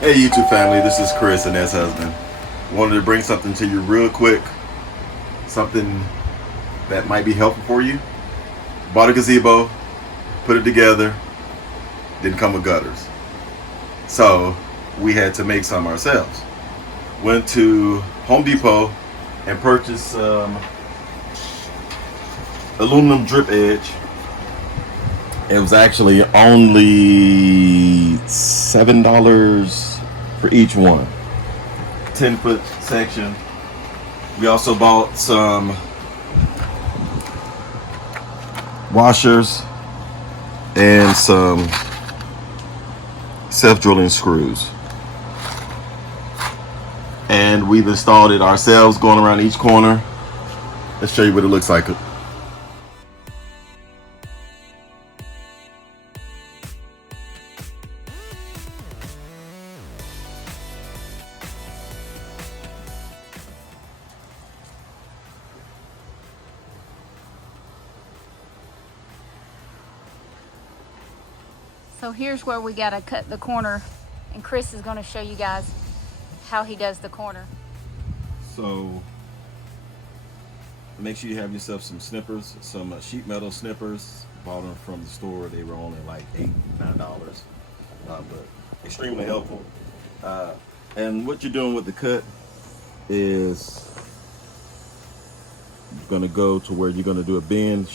Hey YouTube family, this is Chris and his husband. Wanted to bring something to you real quick. Something that might be helpful for you. Bought a gazebo, put it together, didn't come with gutters. So we had to make some ourselves. Went to Home Depot and purchased some aluminum drip edge. It was actually only $7 for each one. 10-foot section. We also bought some washers and some self-drilling screws. And we've installed it ourselves, going around each corner. Let's show you what it looks like. So here's where we gotta cut the corner, and Chris is gonna show you guys how he does the corner. So make sure you have yourself some snippers, some sheet metal snippers. Bought them from the store. They were only like $8-9, but extremely helpful. And what you're doing with the cut is you're gonna go to where you're gonna do a bend,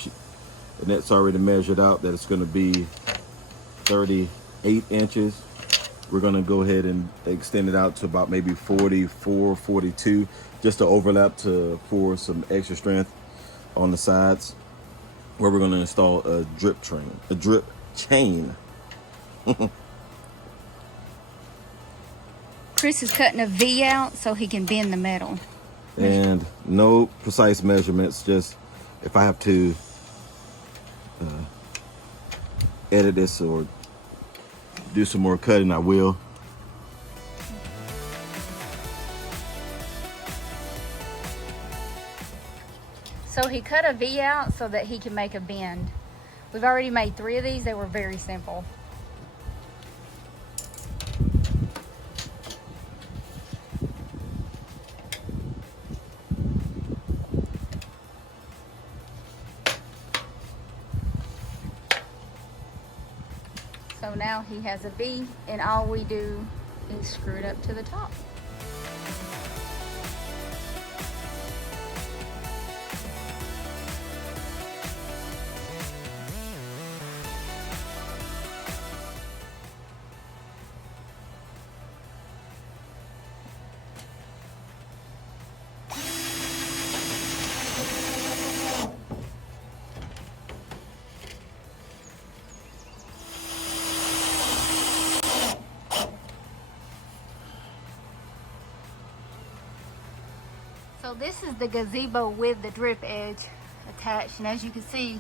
and that's already measured out that it's gonna be 38 inches. We're gonna go ahead and extend it out to about maybe 44, 42, just to overlap for some extra strength on the sides, where we're gonna install a drip chain. Chris is cutting a V out so he can bend the metal. And no precise measurements, just if I have to edit this or do some more cutting, I will. So he cut a V out so that he can make a bend. We've already made 3 of these. They were very simple. So now he has a V, and all we do is screw it up to the top. So this is the gazebo with the drip edge attached, and as you can see,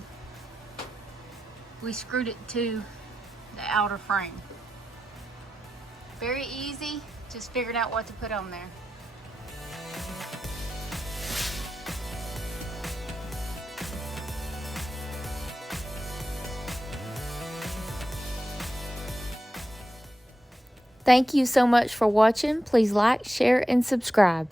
we screwed it to the outer frame. Very easy, just figured out what to put on there. Thank you so much for watching. Please like, share, and subscribe.